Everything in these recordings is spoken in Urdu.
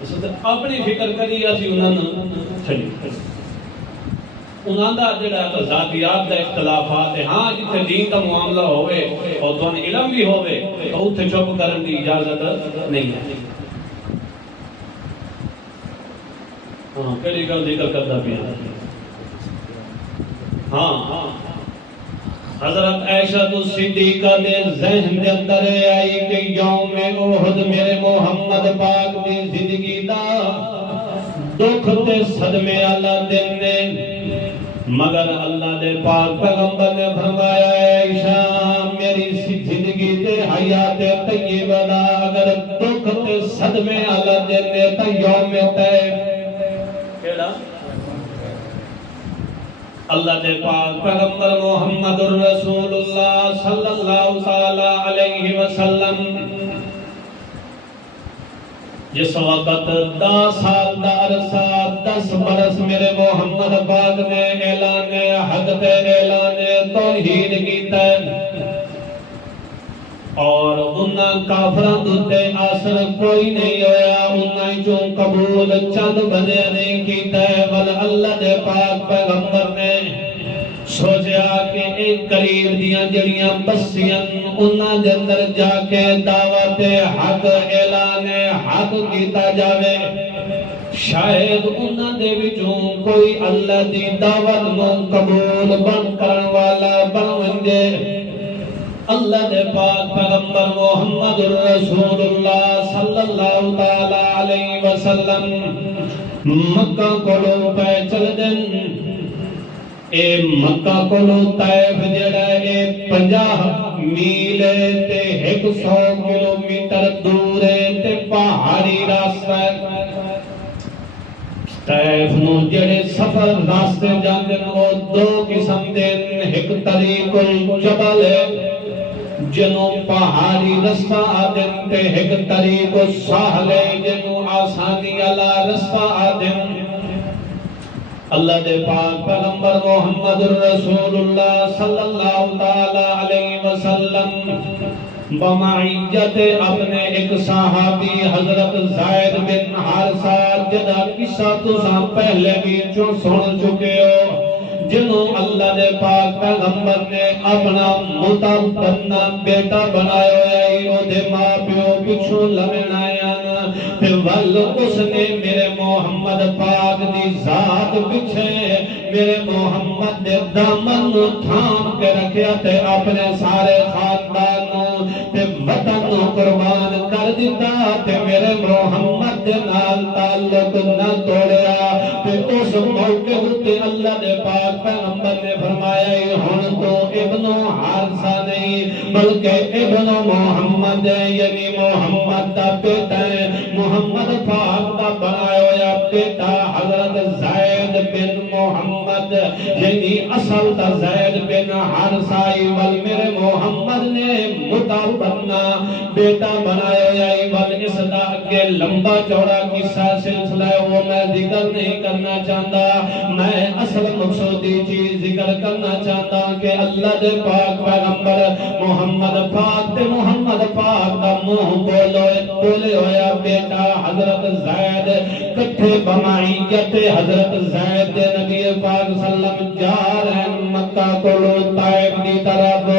اپنی فکر کری اسی انہاں چھڈی انہاں دا جڑا ذاتیات دا اختلافات ہے ہاں جتھے دین دا معاملہ ہوئے اور تھوڑا علم بھی ہوئے تو اتھے چپ کرن دی اجازت نہیں ہے. ہاں کیڑی گل ذکر کردا پیا ہاں حضرت عائشہ صدیقہ دے ذہن دے اندر آئی کہ یوم احد میرے محمد پاک دی زندگی دا دکھ تے صدمے والا دن نے مگر اللہ دے پاک پیغمبر نے فرمایا عائشہ میری زندگی تے حیات طیبہ دا اگر دکھ تے صدمے والا دن نے تا یوم طیب کیڑا اللہ دے پاک پیغمبر محمد رسول اللہ صلی اللہ تعالی علیہ وسلم جس وقت 10 سال دا عرصہ 10 برس میرے محمد پاک نے اعلان حق تے اعلان توحید کیتا اور انہاں کافراں دے اثر کوئی نہیں ہویا انہاں جو قبول چند بنے نہیں کیتا بل اللہ دے پاک پیغمبر نے سوچیا کہ ایک قریب دیاں جڑیاں بسیاں انہاں دے اندر جا کے دعوت حق اعلان حق کیتا جاوے شاید انہاں دے وچوں کوئی اللہ دی دعوت نو قبول بن کرن والا بن وندے. اللہ دے پاک پیغمبر محمد رسول اللہ صلی اللہ تعالی علیہ وسلم مکہ کولوں پہ چل دن اے مکہ کولوں طائف جڑا اے 50 میل تے 100 کلومیٹر دور تے پہاڑی راستہ طائف نو جڑے سفر راستے جاندے او 2 قسم دے ایک طریق الجبل جنوں پہاڑی رستہ آدم تے ایک طریق ساحل جنوں آسانی والا رستہ آدم. اللہ دے پاک پیغمبر محمد رسول اللہ صلی اللہ تعالی علیہ وسلم بمعیت اپنے ایک صحابی حضرت زید بن حارثہ جدا قصہ تساں پہلے بھی جو سن چکے ہو جنہوں اللہ دے پاک پیغمبر نے اپنا متبنا بیٹا بنایا ہے او دے ماں پیو پچھو لمن آیا تے ول اس نے میرے محمد پاک دی ذات پچھے میرے محمد دے دامن تھام کے رکھیا تے اپنے سارے خاندان تے وطن قربان کر دیتا تے میرے محمد دے نال تعلق نہ توڑیا تے اس موقع تے اللہ دے پاک پیغمبر نے فرمایا ہن تو ابن حارثہ نہیں بلکہ ابن محمد ہے یعنی محمد دا بیٹا ہے محمد پاک دا بنایا ہوا بیٹا حضرت زید بن محمد یعنی اصل تا زید بن حارثہ ول میرے محمد نے متبنا بیٹا بنایا ہوا ول اس دا اگے لمبا چوڑا قصہ سلسلہ ہے وہ میں ذکر نہیں کرنا چاہتا میں اصل مقصود چیز ذکر کرنا چاہتا کہ اللہ دے پاک پیغمبر محمد پاک تے محمد پاک دا منہ بولے ہویا بیٹا حضرت زید کٹھے بمعیت حضرت زید دے نبی پاک صلی اللہ علیہ وسلم جا رہے ہیں مکہ کولو طائف دی طرف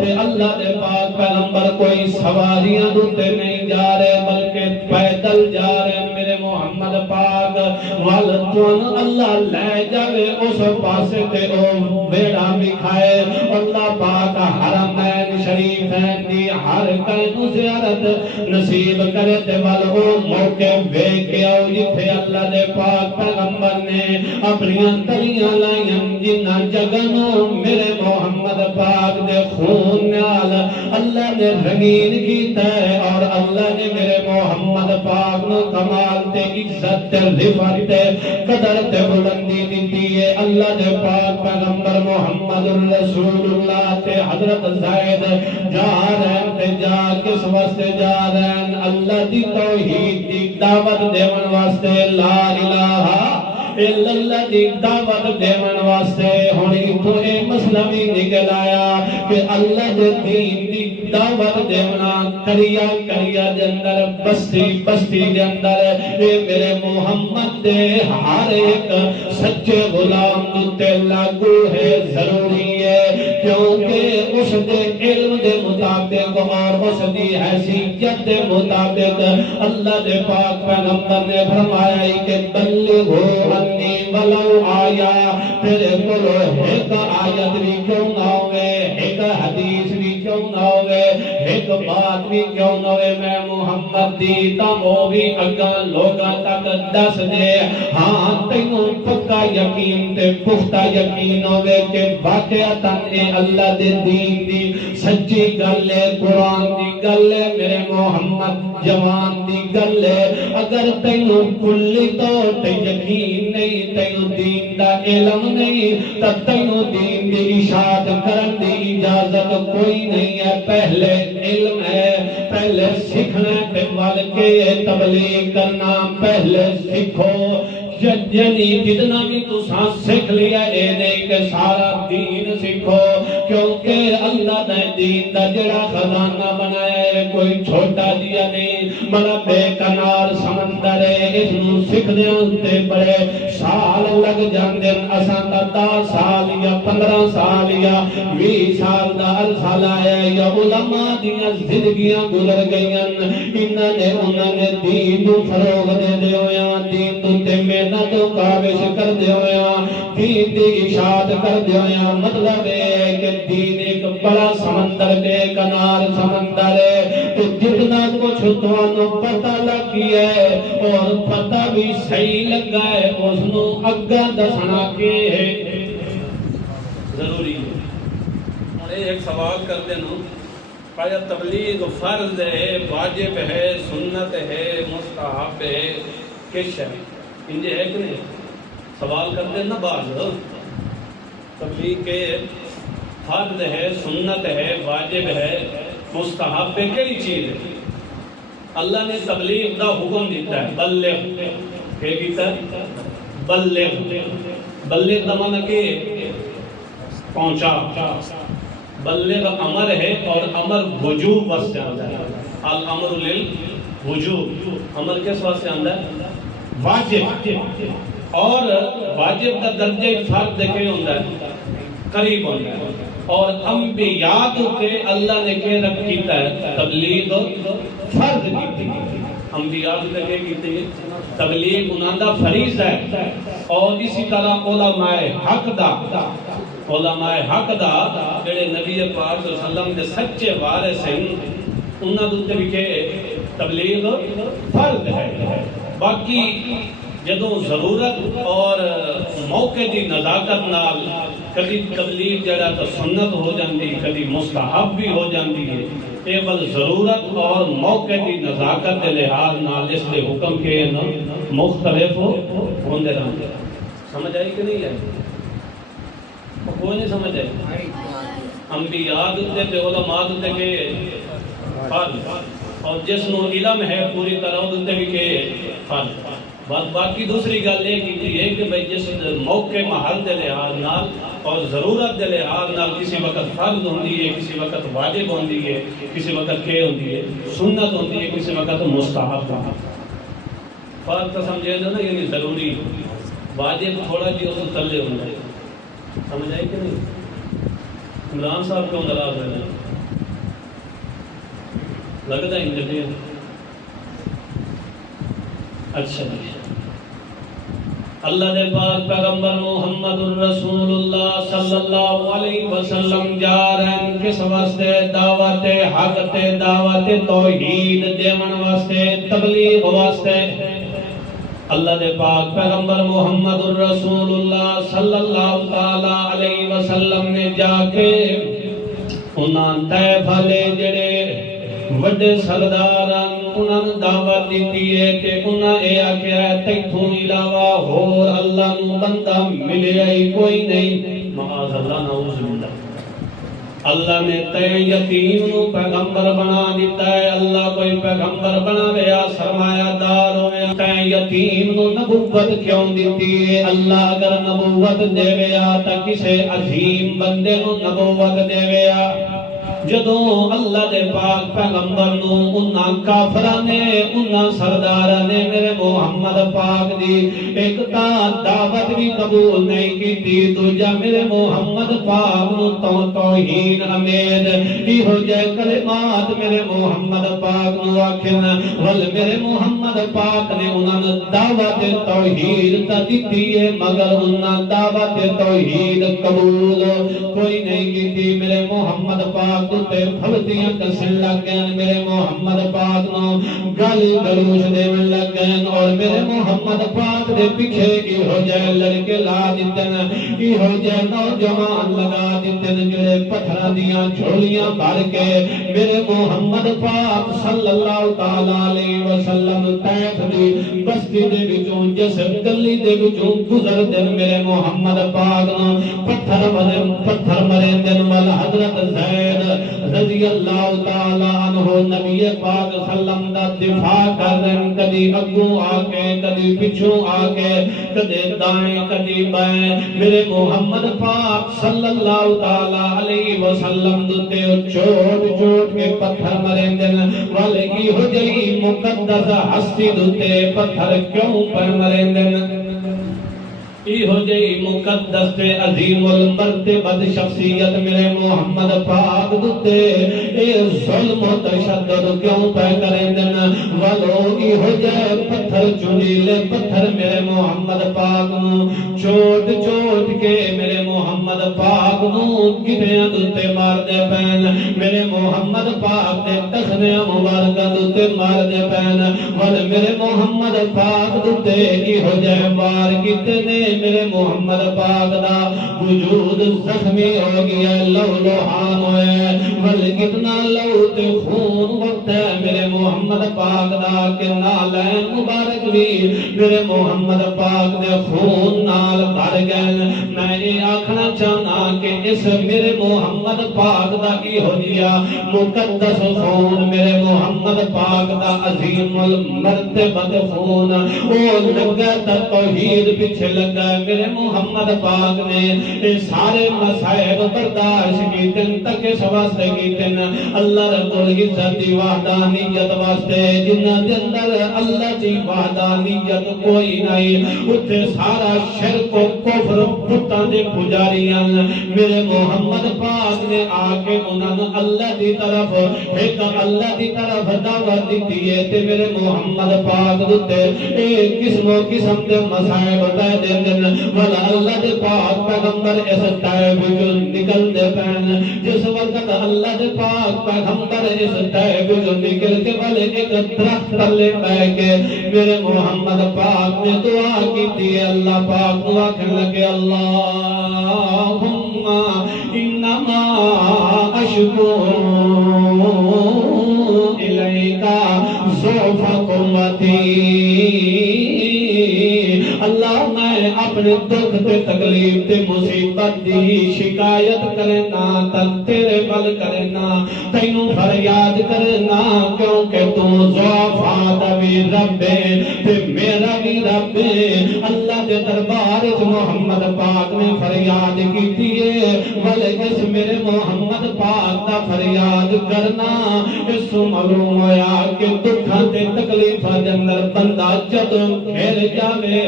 تے اللہ دے پاک پیغمبر کوئی سواریاں دوتے نہیں جا رہے بلکہ پیدل جا رہے ہیں میرے محمد پاک والتون اللہ لے جاوے اس پاسے تے او بیڑا بکھائے اللہ پاک حرمین شریفین دی ہر کائنو زیارت نصیب کرے تے وال او موقع بے کے آؤ جتھے اللہ دے پاک پیغمبر نے اپنی تلیاں لائیں جنہ جگنوں میرے محمد پاک دے خون نال اللہ نے رنگین کیتا ہے اور اللہ نے میرے محمد پاک نو کمال تے عزت تے رفعت تے قدر تے بلندی دیتی ہے اللہ نے پاک پیغمبر محمد رسول اللہ تے حضرت زید جا رہے ہیں تے جا کس واسطے جا رہے ہیں اللہ دی توحید دی دعوت دیون واسطے لا الہ اے اللہ دی دعوت دیون واسطے ہن ایتھوں اے مسئلہ بھی نکل آیا کہ اللہ دے دین دی دعوت دیونا کریا کریا دے اندر بستی بستی دے اندر اے میرے محمد دے ہر ایک سچے غلام تے لاگو ہے ضروری ہے کیونکہ اس دے علم دے مطابق اور اس دی حیثیت دے مطابق اللہ دے پاک پیغمبر نے فرمایا ہے کہ بلغو انی ولو آیا تیرے کولو ایک آیت بھی کیوں نہ ہوئے ایک حدیث بھی کیوں نہ ہوئے ایک بات بھی کیوں نہ ہوئے میں محمد دی تا وہ بھی اگاں لوگاں تک دس دے ہاں تینوں پکا یقین تے پختہ یقین ہوئے کہ واقعتاً اے اللہ دے دین دی سچی گل ہے قرآن دی گل ہے میرے محمد جوان دی گل ہے اگر تینوں کلی طور تے یقین نہیں تینوں دین دا علم نہیں تا تینوں دین دی اشاعت کرن دی اجازت کوئی نہیں ہے پہلے علم ہے پہلے سیکھنا تے وال کے تبلیغ کرنا پہلے سیکھو یعنی جتنا بھی تو سیکھ لیا اے نہیں کہ سارا دین سیکھو کیونکہ اللہ نے دین دا جڑا خزانہ بنایا ہے کوئی چھوٹا دیا نہیں بڑا بے کنار سمندر ہے اس نو سیکھدے تے بڑے سال لگ جاندے اساں دا 10 سال یا 15 سال یا 20 سال دا عرصہ لایا یا علماء دیاں زندگیاں گزر گئیاں انہاں نے دین نو فروغ دے دیویا دین تو تے محنت کاوش کر دیویا دین دی اشاعت کر دیویا مطلب ہے کہ دین ایک بڑا سمندر بے کنار سمندر ہے تو جتنا کچھ تانوں پتہ لگی ہے اور پتہ بھی صحیح لگا ہے اس نو اگاں دسنا کہ ضروری ہے اور ایک سوال کرتے ہیں آیا تبلیغ فرض ہے واجب ہے سنت ہے مستحب ہے کس ہے انجھے ہے کہ نہیں سوال کرتے ہیں نا بعض تبلیغ کے فرض ہے سنت ہے واجب ہے مستحب ہے کئی چیز ہے اللہ نے تبلیغ دا حکم دیتا ہے بلغ کہ کیتا ہے بلغ دا معنی کہ پہنچا بلغ امر ہے اور امر وجوب واسطے آتا ہے الامر للوجوب امر کس واسطے آتا ہے واجب اور واجب کا درجہ فرض دیکھے ہوتا ہے قریب ہوتا ہے اور انبیاء کے اللہ نے کہ رکھ کیتا ہے تبلیغ فرض کی انبیاء کے کیتے تبلیغ انہاں دا فریضہ ہے اور اسی طرح علماء حق دا جڑے نبی پاک صلی اللہ علیہ وسلم دے سچے وارث ہیں انہاں دے بھی کہ تبلیغ فرض ہے باقی جدوں ضرورت اور موقع دی نزاکت نال کبھی تبلیغ جڑا تو سنت ہو جاندی کبھی مستحب بھی ہو جاندی ہے یہ بل ضرورت اور موقع دی نزاکت دے لحاظ نال اس دے حکم کے مختلف ہوندے رہندے سمجھ آئی کہ نہیں آئی کوئی نہیں سمجھ آئی انبیاء تے علماء تے کہ فرض اور جس نو علم ہے پوری طرح تے بھی کہ فرض باقی دوسری گل یہ کی ہے کہ بھئی جس موقع محل دے لحاظ نال اور ضرورت دے لحاظ نال کسی وقت فرض ہوندی ہے کسی وقت واجب ہوندی ہے کسی وقت کہ ہوندی ہے سنت ہوندی ہے کسی وقت مستحب فرض تو سمجھے نا یعنی ضروری واجب تھوڑا جی اس تلے ہوندا ہے سمجھ آئی کہ نہیں عمران صاحب کیوں ناراض ہے لگتا ہے انجلی اچھا جی اللہ دے پاک پیغمبر محمد الرسول اللہ صلی اللہ علیہ وسلم جا رہے ہیں کس واسطے دعوت حق تے دعوت توحید دیون واسطے تبلیغ واسطے اللہ دے پاک پیغمبر محمد الرسول اللہ صلی اللہ تعالی علیہ وسلم نے جا کے انہاں طیف والے جڑے وڈے سرداران انہاں نے دعوت دیتی ہے کہ انہاں اے آکھیا ہے تیتھوں علاوہ ہور اللہ نو بندہ ملیا ہی کوئی نہیں معاذ اللہ نعوذ باللہ اللہ نے تے یتیم نو پیغمبر بنا دیتا ہے. اللہ کوئی پیغمبر بنا گیا سرمایہ دار ہویا تے یتیم نو نبوت کیوں دیتی ہے؟ اللہ اگر نبوت دے گیا تا کسے عظیم بندے نو نبوت دے گیا. جدوں اللہ دے پاک پیغمبر نو انہاں کافراں نے انہاں سرداراں نے میرے محمد پاک دی ایک تا دعوت بھی قبول نہیں کیتی، دوجا میرے محمد پاک نو توہین امید ایہو جے کلمات میرے محمد پاک نو آکھن ول میرے محمد پاک نے انہاں نو دعوت توحید تا دتی ہے مگر انہاں دعوت توحید قبول کوئی نہیں کیتی. میرے محمد پاک تے پھلتیاں کسن لگ گئے، میرے محمد پاک نو گالی گلوچ دیون لگ گئے اور میرے محمد پاک دے پیچھے ایہو جے لڑکے لا دتن، ایہو جے نوجوان لگا دتن جڑے پتھراں دیاں جھولیاں بھر کے میرے محمد پاک صلی اللہ تعالی علیہ وسلم طیف دی بستی دے وچوں جس گلی دے وچوں گزر دن میرے محمد پاک نو پتھر مرے دن والا حضرت زید رضی اللہ تعالی عنہ نبی پاک صلی اللہ علیہ وسلم دا دفاع کرن، کدی اگوں آ کے کدی پچھوں آ کے کدی دائیں کدی بائیں میرے محمد پاک صلی اللہ تعالی علیہ وسلم دے چوٹ چوٹ کے پتھر مرے دن والے کی ہو جئی مقدس ہستی دے پتھر کیوں پر مرے دن ہو جئی مقدس تے عظیم المرتبت شخصیت میرے محمد پاک دتے اے ظلم و تشدد کیوں پہ کریں دن والو ہو جائے پتھر چنیلے پتھر میرے محمد پاک نو چوٹ چوٹ کے میرے محمد پاک نو گھٹیاں دتے مار دے پین میرے محمد پاک دے تسنے مبارکہ دتے مار دے پین وال میرے محمد پاک دتے ہو جائے بار کتنے میرے محمد پاک دا وجود زخمی ہو گیا لو لوحان ہوئے بل کتنا لو تے خون وقت ہے میرے محمد پاک دا کہ نالین مبارک بھی میرے محمد پاک دے خون نال بھر گئے. میں یہ آکھنا چاہنا کہ اس میرے محمد پاک دا کی ہو جیا مقدس خون میرے محمد پاک دا عظیم المرتبت خون او لگا تا توحید پیچھے لگا میرے محمد پاک نے یہ سارے مسائب برداشت کیتن تک سواستے کیتن اللہ رب العزت دی وحدانیت واسطے جنہ دے اندر اللہ دی وحدانیت کوئی نہیں اتھے سارا شرک و کفر بتاں دے پجاریاں میرے محمد پاک نے آکے انہاں اللہ دی طرف ایک اللہ دی طرف دعوت دیتی ہے تے میرے محمد پاک دتے ایک قسم و قسم دے مسائب بتا دے دن والا اللہ دے پاک پیغمبر اس طائب جو نکل دے پین جس وقت اللہ دے پاک پیغمبر اس طائب جو نکل کے والے ایک درخت تلے پہ کے میرے محمد پاک نے دعا کی تھی اللہ پاک دعا کرنے لگے اللہم انما اشکو الیکا ضعف قوتی اللہ میں اپنے دکھ تے تکلیف تے مصیبت دی شکایت کرنا تک تیرے بل کرنا تینوں فریاد کرنا کیونکہ تو ضعفات بھی رب تے میرا بھی رب اللہ دے دربار محمد پاک نے فریاد کی ہے بلے اس میرے محمد پاک دا فریاد کرنا اس معلوم ہویا کہ دکھاں تے تکلیفاں دے اندر بندہ جدوں گھر جاوے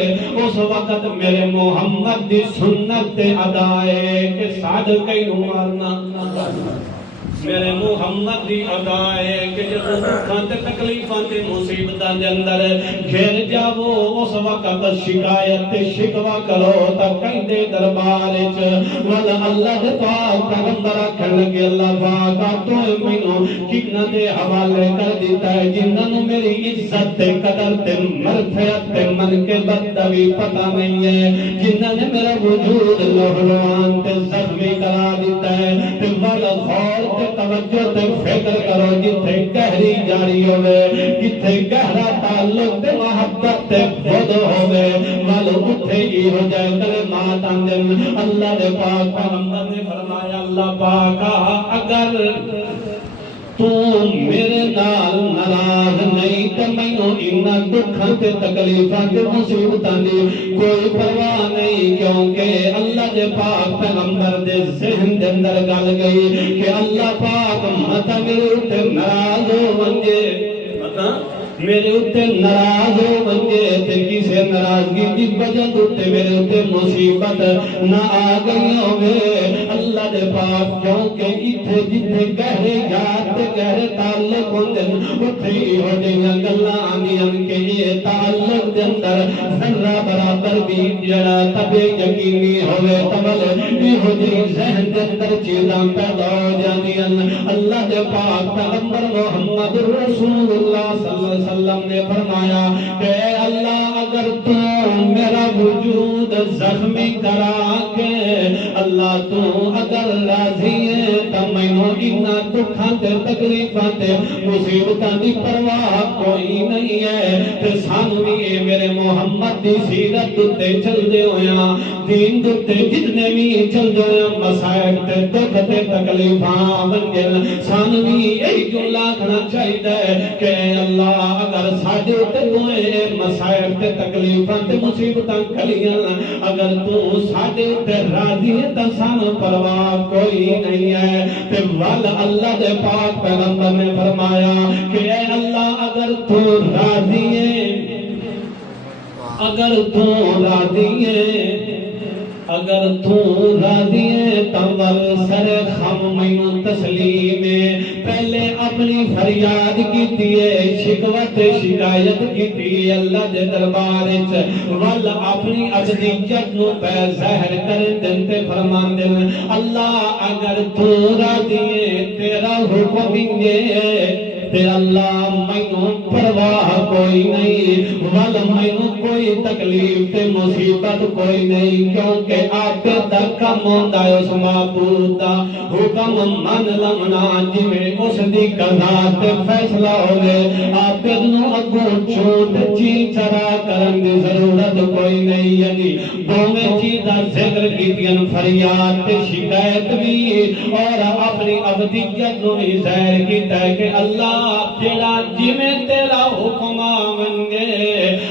اس وقت میرے محمد دی سنت تے ادائے کہ ساتھ کئی نو مارنا میرے محمد دی ادائے کہ جب دکھاں تے تکلیفاں تے مصیبتاں دے اندر گھر جاؤ اس وقت شکایت تے شکوا کرو تا کہندے دربار وچ ول اللہ دے پاک پیغمبر آکھن لگے اللہ پاک تو مینوں کتنا دے حوالے کر دیتا ہے جنہاں نوں میری عزت تے قدر تے مرتبت تے من کے بد بھی پتہ نہیں ہے جنہاں نے میرا وجود لہلوان تے زخمی کرا دیتا ہے تے ول غور تے توجہ تے فکر کرو جتھے گہری جاری ہوے جتھے گہرا تعلق تے محبت تے خود ہوے والو اٹھے ہی ہو جائے کلمات آندن اللہ دے پاک پیغمبر نے فرمایا اللہ پاک اگر تو میرے نال ناراض نہیں تے مینوں انہاں دکھاں تے تکلیفاں تے مصیبتاں دی کوئی پرواہ نہیں کیونکہ اللہ دے پاک پیغمبر دے ذہن دے اندر گل گئی کہ اللہ پاک مت میرے اوتے ناراض ہو ونجے میرے اوتے ناراض ہو ونجے تے کسے ناراضگی دی وجہ تے میرے اوتے مصیبت نہ آ گئی ہوے اللہ دے پاک کیونکہ ایتھے جتھے گہرے یار تے گہرے تعلق ہوندے اوتھے ہو جائیاں گلاں آندیاں کہ یہ تعلق دے اندر ذرہ برابر بھی جڑا تبے یقینی ہوے تبل یہ ہو جائے ذہن دے اندر چیزاں پیدا ہو جاندیاں اللہ دے پاک پیغمبر محمد رسول اللہ صلی اللہ علیہ وسلم نے فرمایا کہ اللہ اگر تو میرا وجود زخمی کرا کے اللہ تو اگر راضی ہے تو مینوں انہاں دکھاں تے تکلیفاں تے مصیبتاں دی پرواہ کوئی نہیں ہے تے سانوں بھی میرے محمد دی سیرت تے چلدے ہویاں دین تے جتنے بھی چلدے ہویاں مسائل تے دکھ تے تکلیفاں ونجن سانوں بھی یہی جملہ کہنا چاہیے کہ اللہ اگر ساڈے تے کوئی مسائل تے تکلیفاں تے مصیبتاں کھلیاں اگر تو ساڈے تے راضی ہے تے سانوں پرواہ کوئی نہیں ہے تے ول اللہ دے پاک پیغمبر نے فرمایا کہ اے اللہ اگر تو راضی ہے اگر تو راضی ہے اگر تو راضی ہے تو ول سر خم مینوں تسلیم ہے پہلے اپنی فریاد کیتی ہے شکوت شکایت کیتی ہے اللہ دے دربار وچ ول اپنی عبدیت نو پہ ظاہر کرن تے فرماندے اللہ اگر تو راضی ہے تیرا حکم ہے تے اللہ مینوں پرواہ کوئی نہیں ول مینوں کوئی تکلیف تے مصیبت کوئی نہیں کیونکہ آپ دا کم ہوندا ہے اس معبود دا حکم من لمنا جویں اس دی قضا تے فیصلہ ہوے آپ نو اگوں چھوٹ چی چرا کرن دی ضرورت کوئی نہیں یعنی دوویں چیزاں ذکر کیتیاں فریاد تے شکایت بھی اور اپنی عبدیت نو بھی ظاہر کیتا ہے کہ اللہ جڑا جویں تیرا حکم آونگے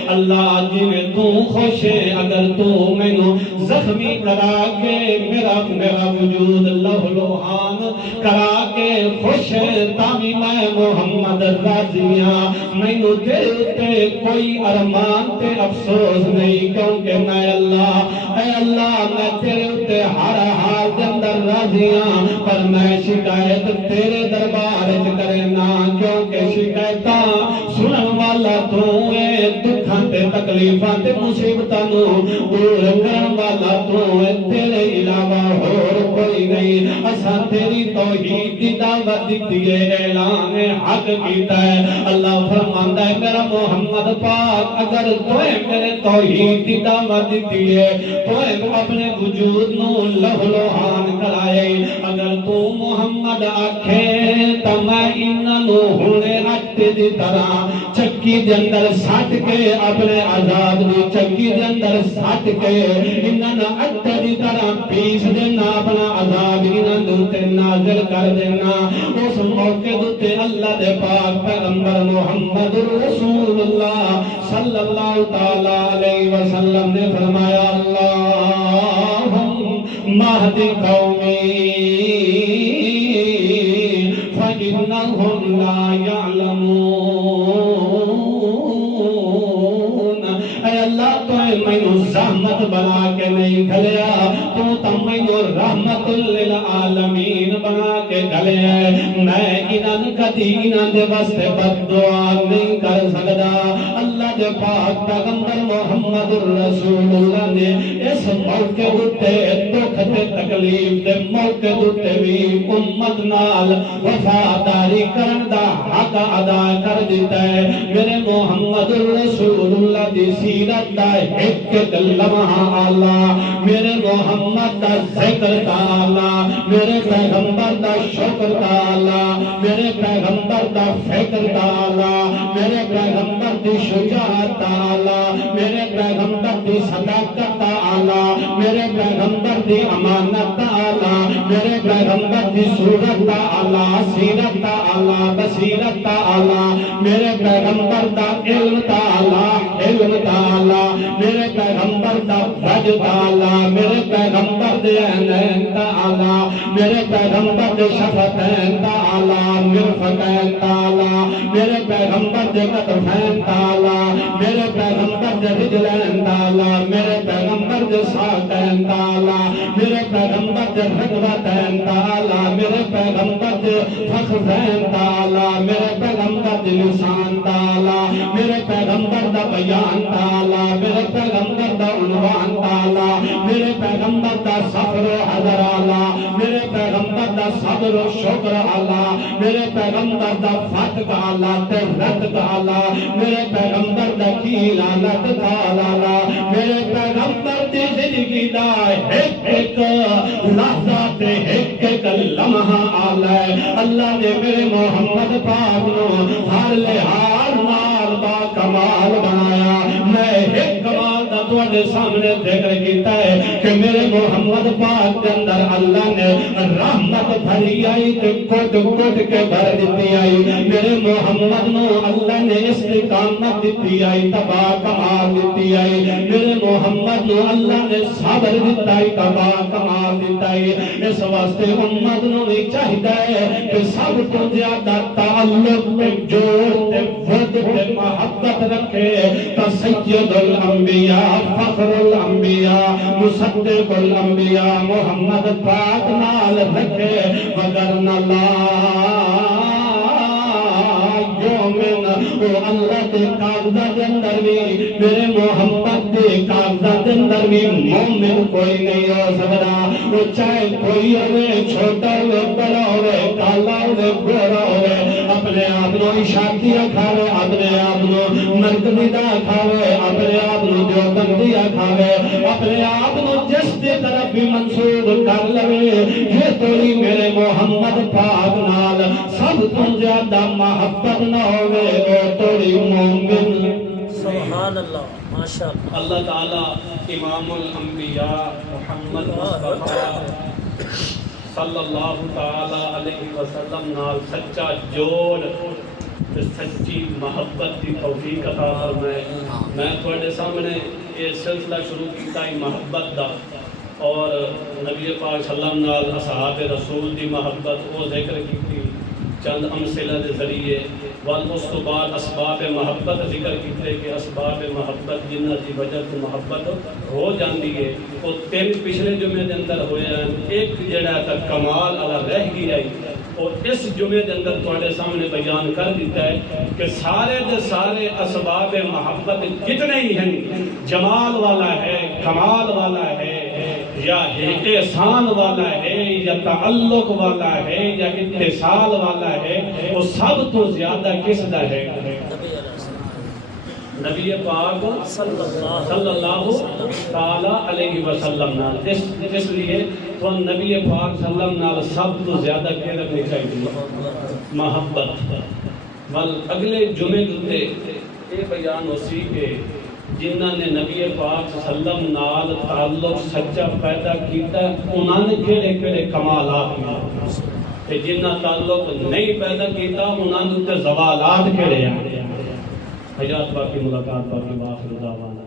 اللہ جویں تو خوش ہے اگر تو مینوں زخمی کرا کے میرا وجود لہو لوہان کرا کے خوش ہے تامی میں محمد راضیاں مینوں تیرے تے کوئی ارمان تے افسوس نہیں کیونکہ میں اللہ اے اللہ میں تیرے تے ہر حال دے اندر راضیاں پر میں شکایت تیرے دربار وچ کرنا کیونکہ شکایتاں سنن والا تو ہے دکھاں تے تکلیفاں تے مصیبتاں نو دور کرن والا تو ہے تیرے علاوہ اور کوئی نہیں اساں تیری توحید دی دعوت دتی ہے اعلان حق کیتا ہے اللہ فرماندا ہے میرا محمد پاک اگر تو میرے توحید دی دعوت دتی ہے تو اپنے وجود نو لہو لوہان کرائے اگر تو محمد آکھے تو میں انہاں نو ہونے آٹے دی طرح چکی دے اندر سٹ کے اپنے عذاب نو چکی دے اندر سٹ کے انہاں نو آٹے دی طرح پیس دینا اپنا عذاب انہاں دے تے نازل کر دینا اس موقع تے اللہ دے پاک پیغمبر محمد رسول اللہ صلی اللہ تعالی علیہ وسلم نے فرمایا اللہم مہدی قومی فإنهم لا يعلمون اے اللہ تو مینوں زحمت بنا کے نہیں گھلیا تو مینوں رحمت للعالمین بنا کے گھلیا میں انہاں کدی انہاں دے واسطے بد دعا نہیں کر سکدا اللہ دے پاک پیغمبر محمد رسول اللہ نے اس موقع تے دکھ تے تکلیف دے موقع تے بھی امت نال وفاداری کرن دا حق ادا کر دیتا ہے میرے محمد رسول اللہ دی سیرت دا ایک لمحہ آلہ، میرے محمد دا ذکر دا آلہ، میرے پیغمبر دا شکر دا آلہ، میرے پیغمبر دا فکر دا آلہ، میرے پیغمبر دی شجاعت دا آلہ، میرے پیغمبر دی صداقت دا آلہ، میرے پیغمبر دی امانت دا آلہ، میرے پیغمبر دی صورت دا آلہ، سیرت دا آلہ، بصیرت دا آلہ، میرے پیغمبر دا علم دا آلہ، علم دا آلہ، میرے پیغمبر دا وجد دا آلہ، میرے پیغمبر دے عینین دا آلہ، میرے پیغمبر دے شفتین دا آلہ، مرفقین دا آلہ، میرے پیغمبر دے کتفین دا آلہ، میرے پیغمبر دے رجلین دا آلہ، میرے پیغمبر دے ساقین دا آلہ، میرے پیغمبر دے رغبتین دا آلہ، میرے پیغمبر دے فخرین دا آلہ، میرے پیغمبر دے لسان دا آلہ، میرے پیغمبر دا بیان دا آلہ، میرے پیغمبر دا عنوان دا آلہ، میرے پیغمبر دا صبر و حضر آلہ، میرے پیغمبر دا صبر و شکر آلہ، میرے پیغمبر دا فتح آلہ، ترت آلہ، میرے پیغمبر دا کیل آلہ، تتال آلہ، میرے پیغمبر دی زندگی دا ایک لحظہ تے ایک لمحہ آلہ، اللہ نے میرے محمد پاک نو ہر لحاظ نال با کمال بنایا۔ میں ایک کمال دا تواڈے سامنے ذکر کیتا ہے کہ میرے محمد پاک کے اندر اللہ نے رحمت بھری آئی تے کٹ کٹ کے بھر دیتی آئی، میرے محمد نو اللہ نے استقامت دیتی آئی، تبا کمال دیتی آئی، میرے محمد نو اللہ نے صبر دیتا آئی، تبا کمال دیتا آئی۔ اس واسطے امت نو بھی چاہیے کہ سب کو زیادہ تعلق تے جوڑ تے ود تے محبت رکھے تا سید الانبیاء فخر الانبیاء مصدق الانبیاء محمد پاک نال رکھے، وگرنہ لا یومن او اللہ دے کاغذہ دے اندر بھی میرے محمد دے کاغذہ دے اندر بھی مومن کوئی نہیں ہو سکتا، وہ چاہے کوئی ہوئے چھوٹا ہوئے بڑا ہوئے کالا ہوئے گورا ہوئے، اپنے آپ نو عشاقیہ کھاوے، اپنے آپ نو مرکزیدہ کھاوے، اپنے آپ نو دیوبندیہ کھاوے، اپنے آپ نو جس دی طرف بھی منصوب کر لوے، یہ توڑی میرے محمد پاک نال سب تو زیادہ محبت نہ ہوئے اور توڑی مومن۔ سبحان اللہ، ماشاءاللہ۔ اللہ تعالی امام الانبیاء محمد مصطفیٰ صلی اللہ تعالی علیہ وسلم نال سچا جوڑ تے سچی محبت کی توفیق عطا فرمائے۔ میں تواڈے سامنے یہ سلسلہ شروع کیتا ہے محبت دا، اور نبی پاک صلی اللہ علیہ وسلم نال اصحاب رسول دی محبت وہ ذکر کیتی چند امثلہ دے ذریعے، اس تو بعد اسباب محبت ذکر کیتے کہ اسباب محبت جنہ دی وجہ سے محبت ہو جاندی ہے، وہ تین پچھلے جمعے دے اندر ہوئے ہیں، ایک جڑا تک کمال علا رہ گئی ہے، اور اس جمعے دے اندر تواڈے سامنے بیان کر دیتا ہے کہ سارے دے سارے اسباب محبت کتنے ہی ہیں، جمال والا ہے، کمال والا ہے، یا احسان والا ہے، یا تعلق والا ہے، یا اتصال والا ہے، وہ سب تو زیادہ کس دا ہے؟ نبی پاک صلی اللہ تعالی علیہ وسلم نال۔ اس لیے تو نبی پاک صلی اللہ علیہ وسلم نال سب تو زیادہ کیا رکھنی چاہیے؟ محبت۔ بل اگلے جمعے دے یہ بیان ہو سی کہ جنہاں نے نبی پاک صلی اللہ علیہ وسلم نال تعلق سچا پیدا کیتا انہاں نے کیڑے کیڑے کمالات ملے، جنہاں تعلق نہیں پیدا کیتا انہاں نے زوالات کیڑے ہیں۔ حیات باقی ملاقات باقی، واخر دعوانا